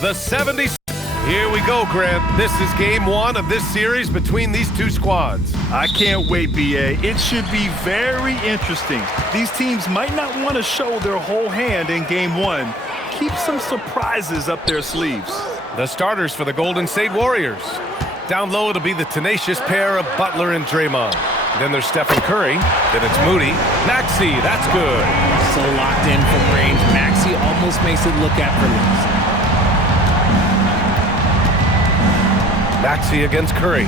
the 70s. Here we go, Grant. This is game one of this series between these two squads. I can't wait, B.A. It should be very interesting. These teams might not want to show their whole hand in game one. Keep some surprises up their sleeves. The starters for the Golden State Warriors. Down low, it'll be the tenacious pair of Butler and Draymond. Then there's Stephen Curry. Then it's Moody. Maxey, that's good. So locked in from range, Maxey almost makes it look effortless. Maxey against Curry.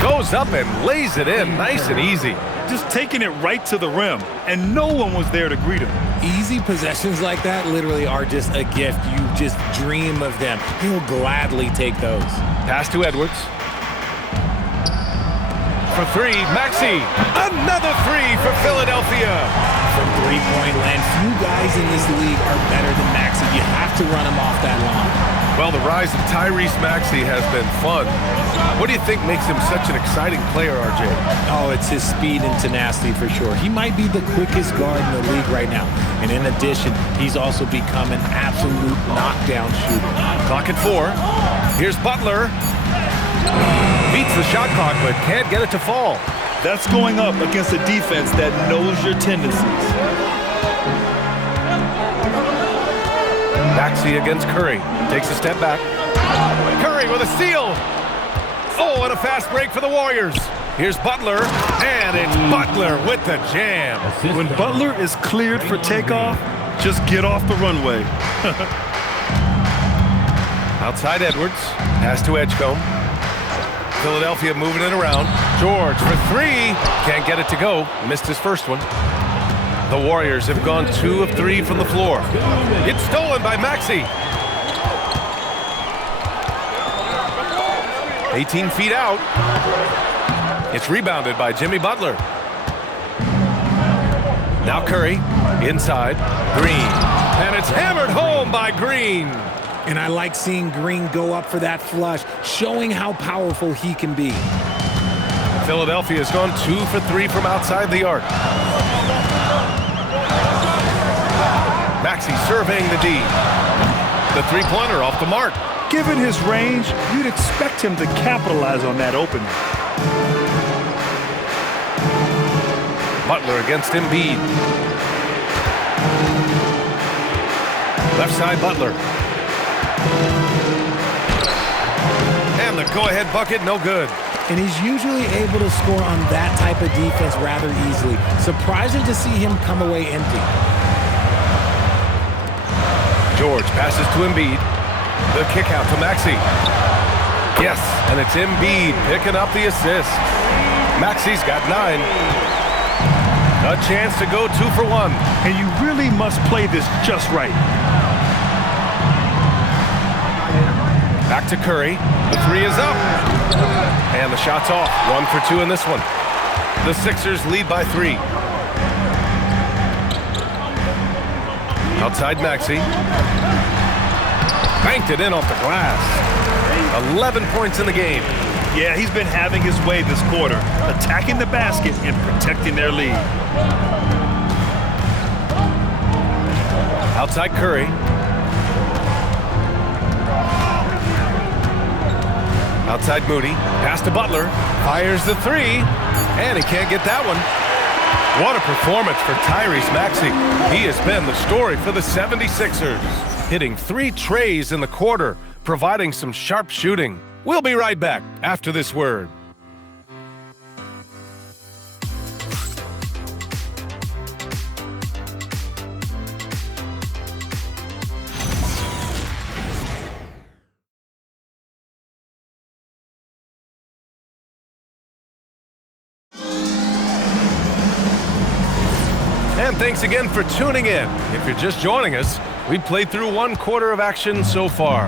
Goes up and lays it in, nice and easy. Just taking it right to the rim, and no one was there to greet him. Easy possessions like that literally are just a gift. You just dream of them. He'll gladly take those. Pass to Edwards. For three, Maxey. Another three for Philadelphia. From three-point land, few guys in this league are better than Maxey. You have to run him off that line. Well, the rise of Tyrese Maxey has been fun. What do you think makes him such an exciting player, RJ? Oh, it's his speed and tenacity for sure. He might be the quickest guard in the league right now. And in addition, he's also become an absolute knockdown shooter. Clock at 4. Here's Butler. Beats the shot clock, but can't get it to fall. That's going up against a defense that knows your tendencies. Maxey against Curry. Takes a step back. Curry with a steal. Oh, and a fast break for the Warriors. Here's Butler, and it's Butler with the jam. When Butler is cleared for takeoff, just get off the runway. Outside Edwards. Pass to Edgecombe. Philadelphia moving it around. George for three. Can't get it to go. Missed his first one. The Warriors have gone 2 of 3 from the floor. It's stolen by Maxey. 18 feet out. It's rebounded by Jimmy Butler. Now Curry, inside, Green. And it's hammered home by Green. And I like seeing Green go up for that flush, showing how powerful he can be. Philadelphia has gone 2 for 3 from outside the arc. Maxey surveying the D. The three-pointer off the mark. Given his range, you'd expect him to capitalize on that opening. Butler against Embiid. Left side Butler. And the go-ahead bucket, no good. And he's usually able to score on that type of defense rather easily. Surprising to see him come away empty. George passes to Embiid. The kick out to Maxey. Yes, and it's Embiid picking up the assist. Maxey's got 9. A chance to go 2 for 1. And you really must play this just right. Back to Curry. The 3 is up. And the shot's off. 1 for 2 in this one. The Sixers lead by 3. Outside Maxey. Banked it in off the glass. 11 points in the game. Yeah, he's been having his way this quarter, attacking the basket and protecting their lead. Outside Curry. Outside Moody. Pass to Butler. Fires the 3. And he can't get that one. What a performance for Tyrese Maxey. He has been the story for the 76ers. Hitting 3 trays in the quarter, providing some sharp shooting. We'll be right back after this word. And thanks again for tuning in. If you're just joining us, we played through 1 quarter of action so far.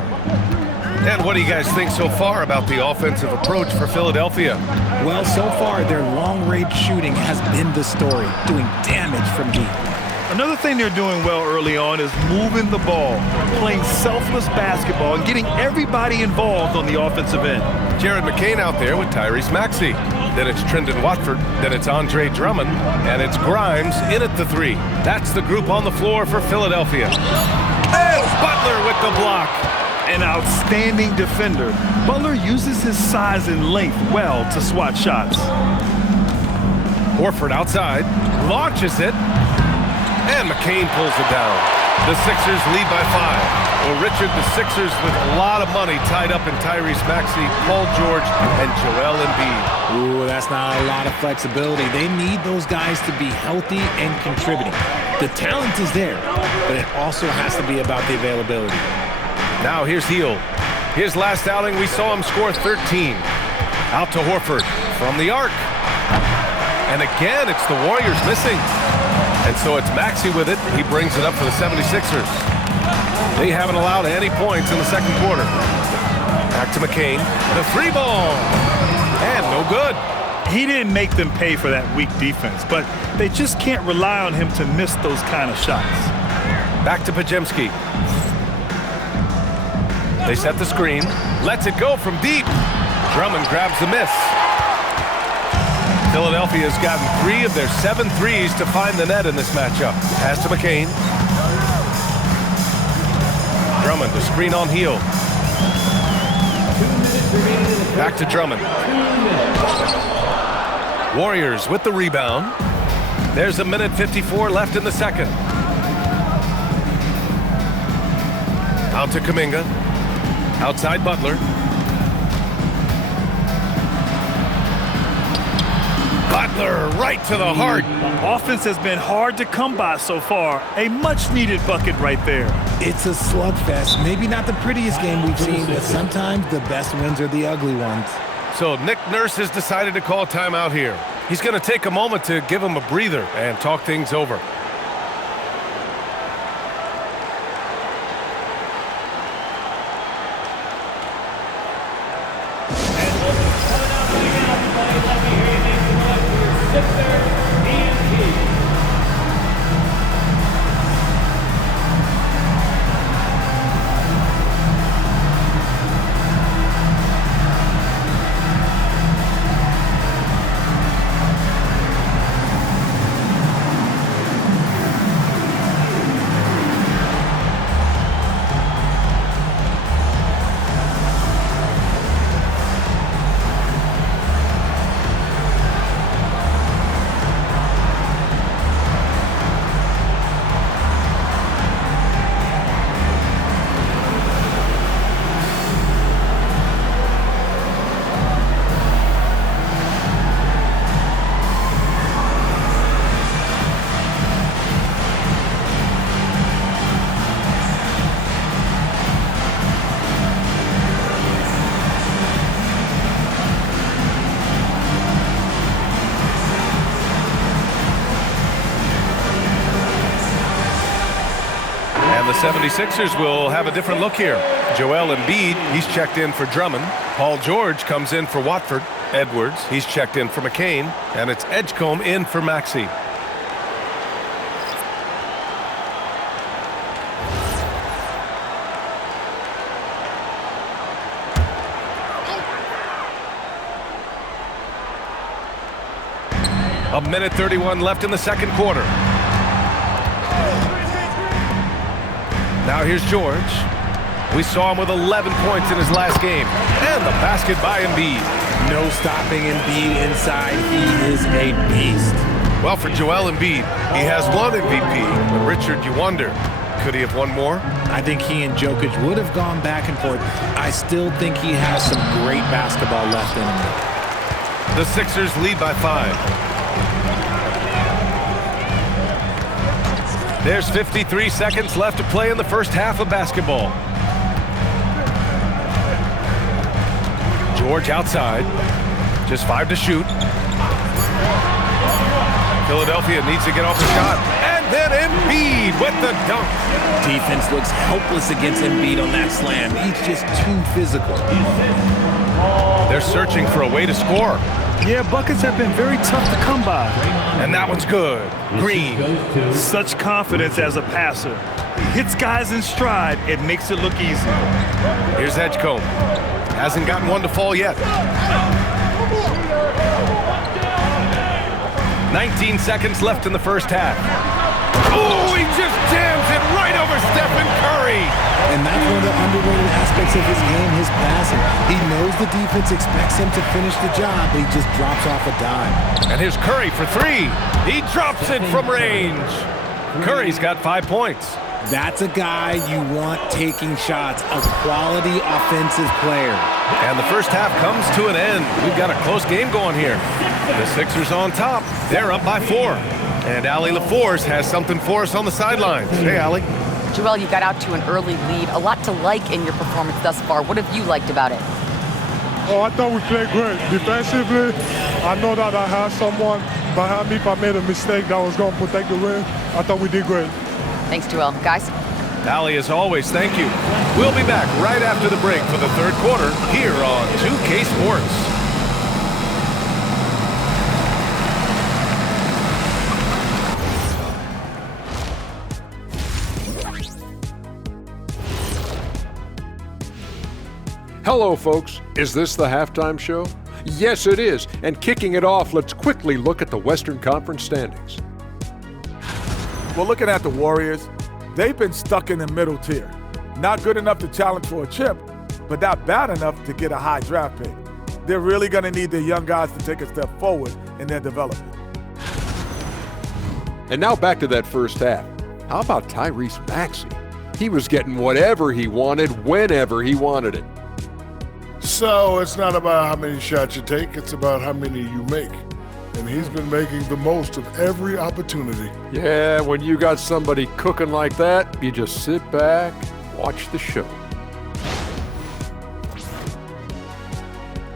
And what do you guys think so far about the offensive approach for Philadelphia? Well, so far, their long-range shooting has been the story, doing damage from deep. Another thing they're doing well early on is moving the ball, playing selfless basketball, and getting everybody involved on the offensive end. Jared McCain out there with Tyrese Maxey. Then it's Trendon Watford. Then it's Andre Drummond. And it's Grimes in at the 3. That's the group on the floor for Philadelphia. And Butler with the block. An outstanding defender, Butler uses his size and length well to swat shots. Horford outside, launches it, and McCain pulls it down. The Sixers lead by 5. Well, Richard, the Sixers with a lot of money tied up in Tyrese Maxey, Paul George, and Joel Embiid. Ooh, that's not a lot of flexibility. They need those guys to be healthy and contributing. The talent is there, but it also has to be about the availability. Now here's Hield. His last outing, we saw him score 13. Out to Horford from the arc. And again, it's the Warriors missing. And so it's Maxey with it. He brings it up for the 76ers. They haven't allowed any points in the second quarter. Back to McCain. The three ball. And no good. He didn't make them pay for that weak defense, but they just can't rely on him to miss those kind of shots. Back to Podziemski. They set the screen. Lets it go from deep. Drummond grabs the miss. Philadelphia has gotten 3 of their 7 threes to find the net in this matchup. Pass to McCain. Drummond, the screen on Hield. Back to Drummond. Warriors with the rebound. There's 1:54 left in the second. Out to Kuminga. Outside Butler. Butler right to the heart. Offense has been hard to come by so far. A much-needed bucket right there. It's a slugfest. Maybe not the prettiest game we've seen, but sometimes the best wins are the ugly ones. So Nick Nurse has decided to call timeout here. He's going to take a moment to give him a breather and talk things over. The 76ers will have a different look here. Joel Embiid, he's checked in for Drummond. Paul George comes in for Watford. Edwards, he's checked in for McCain. And it's Edgecombe in for Maxey. A minute 31 left in the second quarter. Now here's George. We saw him with 11 points in his last game. And the basket by Embiid. No stopping Embiid inside. He is a beast. Well, for Joel Embiid, he has one MVP. But Richard, you wonder, could he have won more? I think he and Jokic would have gone back and forth. I still think he has some great basketball left in him. The Sixers lead by 5. There's 53 seconds left to play in the first half of basketball. George outside. Just 5 to shoot. Philadelphia needs to get off the shot. And then Embiid with the dunk. Defense looks helpless against Embiid on that slam. He's just too physical. They're searching for a way to score. Yeah, buckets have been very tough to come by. And that one's good. Green. Such confidence as a passer. He hits guys in stride. It makes it look easy. Here's Edgecombe. Hasn't gotten one to fall yet. 19 seconds left in the first half. Oh, he just jams it right over Stephen Curry. And that's one of the underrated aspects of his game, his passing. He knows the defense expects him to finish the job, but he just drops off a dime. And here's Curry for three. He drops it from range. Curry's got 5 points. That's a guy you want taking shots, a quality offensive player. And the first half comes to an end. We've got a close game going here. The Sixers on top. They're up by 4. And Allie LaForce has something for us on the sidelines. Hey, Allie. Joel, you got out to an early lead. A lot to like in your performance thus far. What have you liked about it? Oh, I thought we played great. Defensively, I know that I had someone behind me if I made a mistake that was going to protect the rim. I thought we did great. Thanks, Joel. Guys? Allie, as always, thank you. We'll be back right after the break for the third quarter here on 2K Sports. Hello, folks. Is this the halftime show? Yes, it is. And kicking it off, let's quickly look at the Western Conference standings. Well, looking at the Warriors, they've been stuck in the middle tier. Not good enough to challenge for a chip, but not bad enough to get a high draft pick. They're really going to need their young guys to take a step forward in their development. And now back to that first half. How about Tyrese Maxey? He was getting whatever he wanted, whenever he wanted it. So it's not about how many shots you take, it's about how many you make. And he's been making the most of every opportunity. Yeah, when you got somebody cooking like that, you just sit back, watch the show.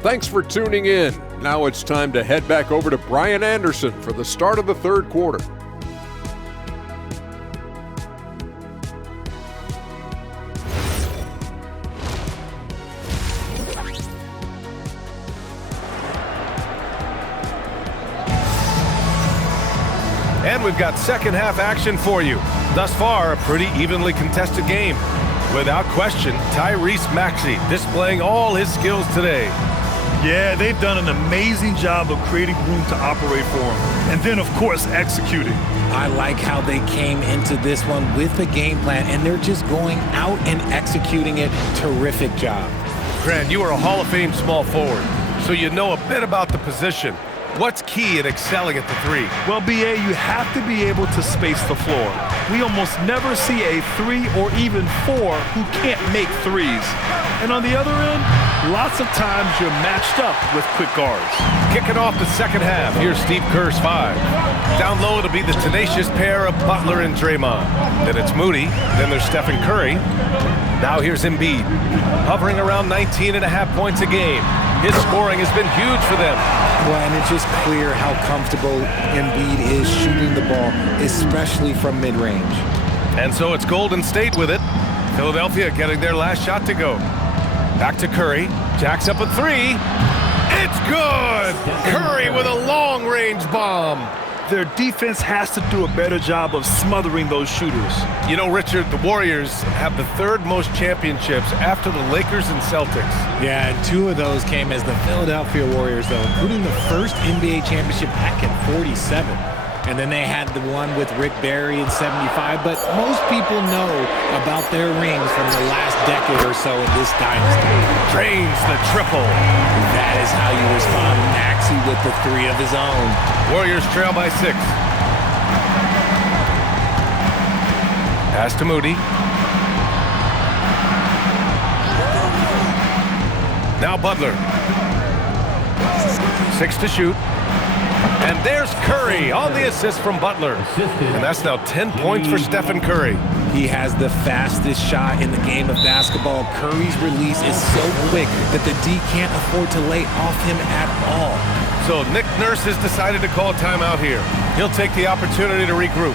Thanks for tuning in. Now it's time to head back over to Brian Anderson for the start of the third quarter. And we've got second half action for you. Thus far, a pretty evenly contested game. Without question, Tyrese Maxey displaying all his skills today. Yeah, they've done an amazing job of creating room to operate for him. And then, of course, executing. I like how they came into this one with a game plan, and they're just going out and executing it. Terrific job. Grant, you are a Hall of Fame small forward, so you know a bit about the position. What's key in excelling at the three? Well, BA, you have to be able to space the floor. We almost never see a 3 or even 4 who can't make threes. And on the other end, lots of times you're matched up with quick guards. Kicking off the second half, here's Steve Kerr's 5. Down low, it'll be the tenacious pair of Butler and Draymond. Then it's Moody, then there's Stephen Curry. Now here's Embiid, hovering around 19.5 points a game. His scoring has been huge for them. Well, and it's just clear how comfortable Embiid is shooting the ball, especially from mid-range. And so it's Golden State with it. Philadelphia getting their last shot to go. Back to Curry. Jacks up a 3. It's good! Curry with a long-range bomb. Their defense has to do a better job of smothering those shooters. You know, Richard, the Warriors have the third most championships after the Lakers and Celtics. Yeah, and 2 of those came as the Philadelphia Warriors, though, including the first NBA championship back in '47. And then they had the one with Rick Barry in '75. But most people know about their rings from the last decade or so in this dynasty. Drains the triple. That is how you respond. Maxey with the 3 of his own. Warriors trail by 6. Pass to Moody. Now Butler. 6 to shoot. And there's Curry on the assist from Butler. And that's now 10 points for Stephen Curry. He has the fastest shot in the game of basketball. Curry's release is so quick that the D can't afford to lay off him at all. So Nick Nurse has decided to call timeout here. He'll take the opportunity to regroup.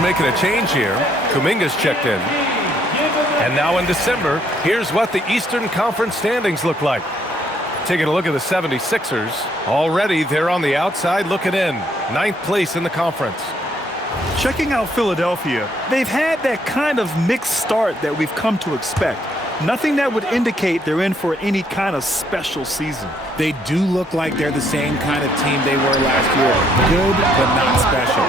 making a change here. Kuminga's checked in. And now in December, here's what the Eastern Conference standings look like. Taking a look at the 76ers. Already, they're on the outside looking in. 9th place in the conference. Checking out Philadelphia, they've had that kind of mixed start that we've come to expect. Nothing that would indicate they're in for any kind of special season. They do look like they're the same kind of team they were last year. Good, but not special.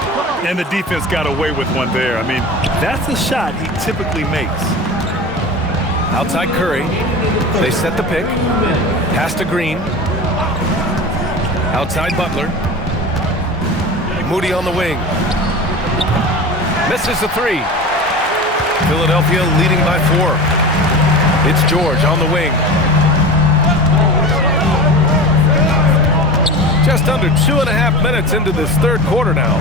And the defense got away with one there. I mean, that's the shot he typically makes. Outside Curry. They set the pick. Pass to Green. Outside Butler. Moody on the wing. Misses the three. Philadelphia leading by 4. It's George on the wing. Just under 2.5 minutes into this third quarter now.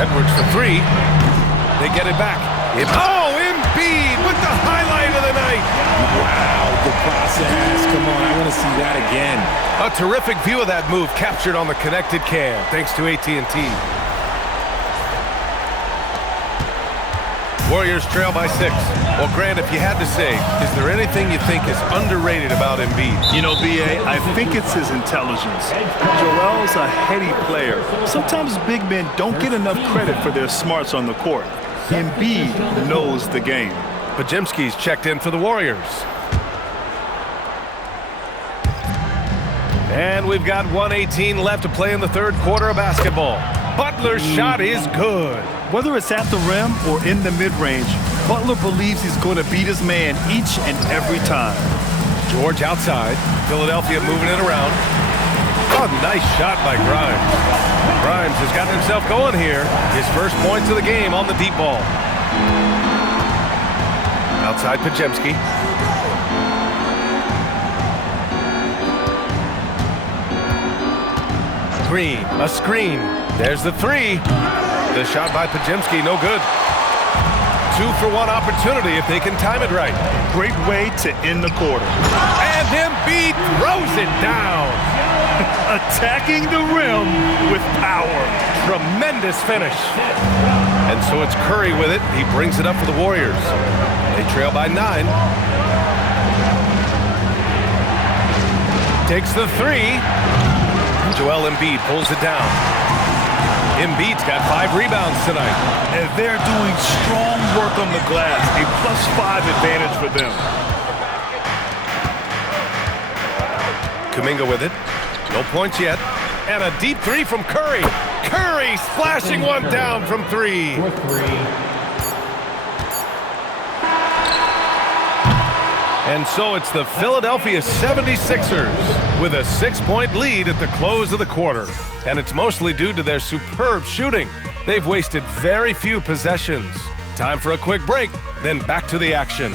Edwards for 3. They get it back. Oh, Embiid with the highlight of the night. Wow, the process. Come on, I want to see that again. A terrific view of that move captured on the connected cam, thanks to AT&T. Warriors trail by 6. Well, Grant, if you had to say, is there anything you think is underrated about Embiid? You know, B.A., I think it's his intelligence. Joel's a heady player. Sometimes big men don't get enough credit for their smarts on the court. Embiid knows the game. Podziemski's checked in for the Warriors. And we've got 1:18 left to play in the third quarter of basketball. Butler's shot is good. Whether it's at the rim or in the mid-range, Butler believes he's going to beat his man each and every time. George outside. Philadelphia moving it around. Oh, nice shot by Grimes. Grimes has gotten himself going here. His first points of the game on the deep ball. Outside Podziemski. Green, a screen. There's the 3. The shot by Podziemski, no good. 2-for-1 opportunity if they can time it right. Great way to end the quarter. And Embiid throws it down. Attacking the rim with power. Tremendous finish. And so it's Curry with it. He brings it up for the Warriors. They trail by 9. Takes the 3. Joel Embiid pulls it down. Embiid's got 5 rebounds tonight. And they're doing strong work on the glass. A +5 advantage for them. Kuminga with it. No points yet. And a deep 3 from Curry. Curry splashing one down from 3. And so it's the Philadelphia 76ers with a 6-point lead at the close of the quarter. And it's mostly due to their superb shooting. They've wasted very few possessions. Time for a quick break, then back to the action.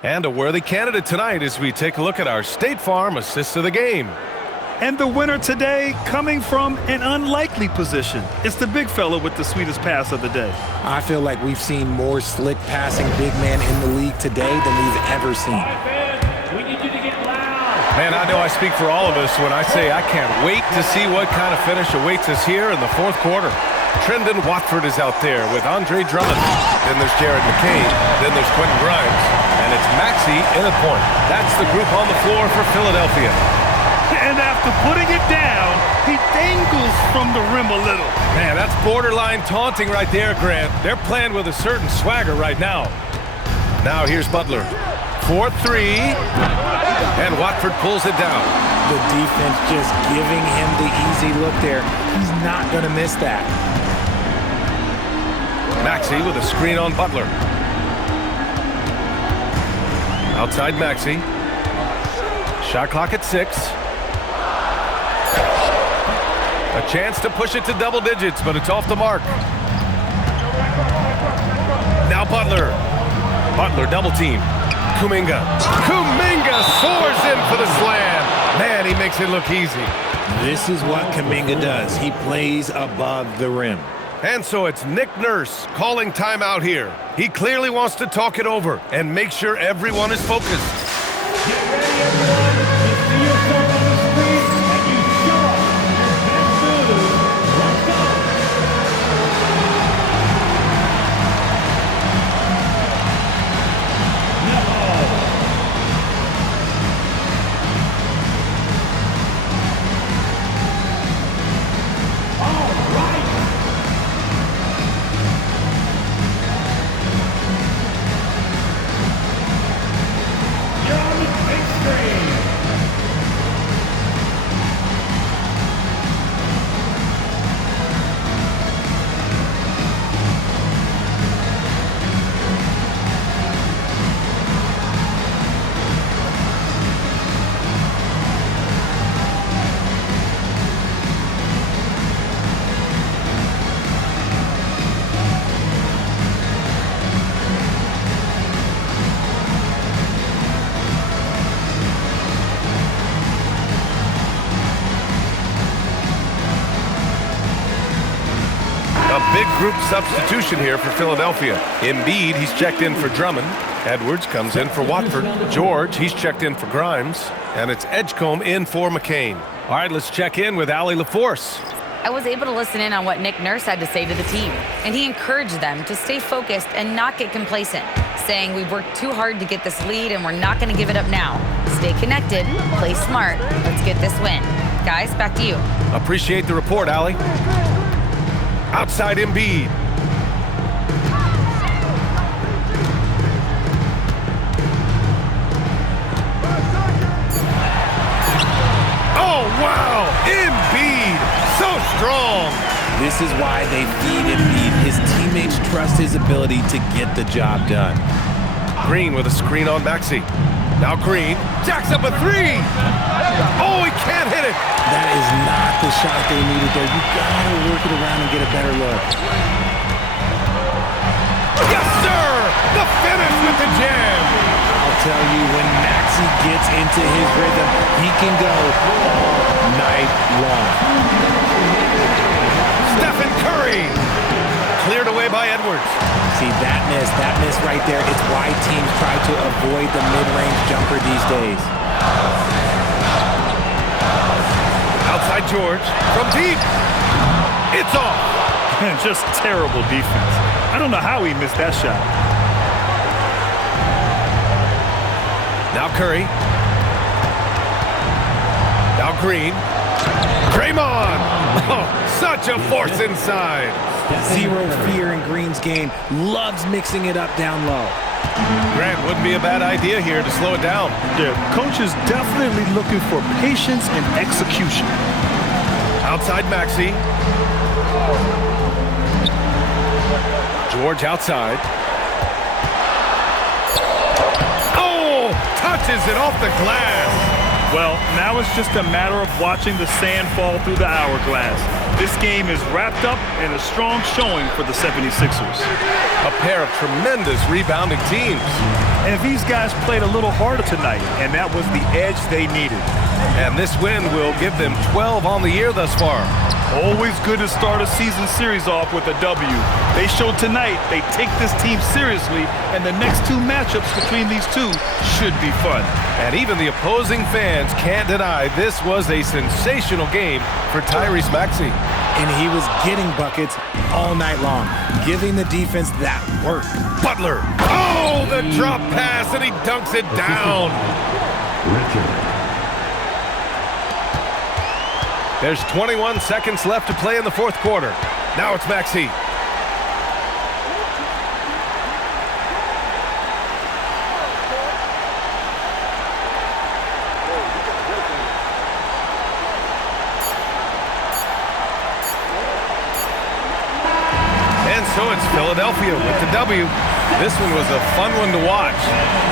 And a worthy candidate tonight as we take a look at our State Farm assist of the game. And the winner today coming from an unlikely position. It's the big fella with the sweetest pass of the day. I feel like we've seen more slick passing big men in the league today than we've ever seen. Man, I know I speak for all of us when I say I can't wait to see what kind of finish awaits us here in the fourth quarter. Trendon Watford is out there with Andre Drummond. Then there's Jared McCain. Then there's Quentin Grimes. And it's Maxey in a point. That's the group on the floor for Philadelphia. And after putting it down, he dangles from the rim a little. Man, that's borderline taunting right there, Grant. They're playing with a certain swagger right now. Now here's Butler. 4-3. And Watford pulls it down. The defense just giving him the easy look there. He's not going to miss that. Maxey with a screen on Butler. Outside Maxey. Shot clock at 6. A chance to push it to double digits, but it's off the mark. Now Butler. Butler double team. Kuminga. Kuminga soars in for the slam. Man, he makes it look easy. This is what Kuminga does. He plays above the rim. And so it's Nick Nurse calling timeout here. He clearly wants to talk it over and make sure everyone is focused. Get ready, everyone. You see yourself on the screen, and you show up your best moves. Let's go. Big group substitution here for Philadelphia. Embiid, he's checked in for Drummond. Edwards comes in for Watford. George, he's checked in for Grimes. And it's Edgecombe in for McCain. All right, let's check in with Allie LaForce. I was able to listen in on what Nick Nurse had to say to the team, and he encouraged them to stay focused and not get complacent, saying we've worked too hard to get this lead and we're not going to give it up now. Stay connected, play smart, let's get this win. Guys, back to you. Appreciate the report, Allie. Outside Embiid. Oh, wow! Embiid! So strong! This is why they feed Embiid. His teammates trust his ability to get the job done. Green with a screen on Maxey. Now Green jacks up a three. Oh, he can't hit it. That is not the shot they needed there. You gotta work it around and get a better look. Yes, sir! The finish with the jam. I'll tell you, when Maxey gets into his rhythm, he can go all night long. Stephen Curry. Cleared away by Edwards. See, that miss right there, it's why teams try to avoid the mid-range jumper these days. Outside George, from deep. It's off. Just terrible defense. I don't know how he missed that shot. Now Curry. Now Green. Draymond. Oh, such a force inside. Zero fear in Green's game. Loves mixing it up down low. Grant, wouldn't be a bad idea here to slow it down. Yeah, coach is definitely looking for patience and execution. Outside Maxey. George outside. Oh, touches it off the glass. Well, now it's just a matter of watching the sand fall through the hourglass. This game is wrapped up in a strong showing for the 76ers. A pair of tremendous rebounding teams. And these guys played a little harder tonight, and that was the edge they needed. And this win will give them 12 on the year thus far. Always good to start a season series off with a W. They showed tonight they take this team seriously, and the next two matchups between these two should be fun. And even the opposing fans can't deny this was a sensational game for Tyrese Maxey. And he was getting buckets all night long, giving the defense that work. Butler. Oh, the drop pass, and he dunks it down. There's 21 seconds left to play in the fourth quarter. Now it's Maxey. And so it's Philadelphia with the W. This one was a fun one to watch.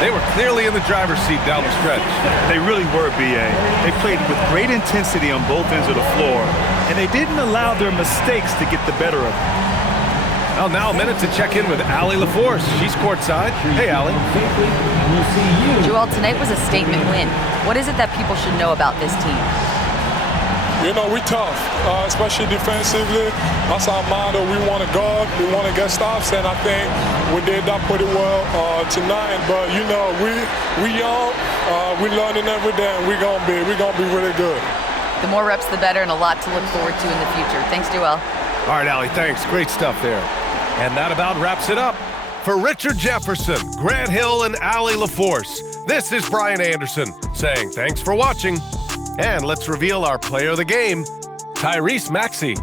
They were clearly in the driver's seat down the stretch. They really were, B.A. They played with great intensity on both ends of the floor, and they didn't allow their mistakes to get the better of them. Well, now a minute to check in with Allie LaForce. She's courtside. Hey, Allie. Joel, tonight was a statement win. What is it that people should know about this team? You know, we tough, especially defensively. That's our motto. We want to guard, we want to get stops, and I think we did that pretty well tonight. But you know, we young, we learning every day, and we're gonna be really good. The more reps, the better, and a lot to look forward to in the future. Thanks, Joel. All right, Allie, thanks. Great stuff there. And that about wraps it up. For Richard Jefferson, Grant Hill, and Allie LaForce, this is Brian Anderson saying thanks for watching. And let's reveal our player of the game, Tyrese Maxey.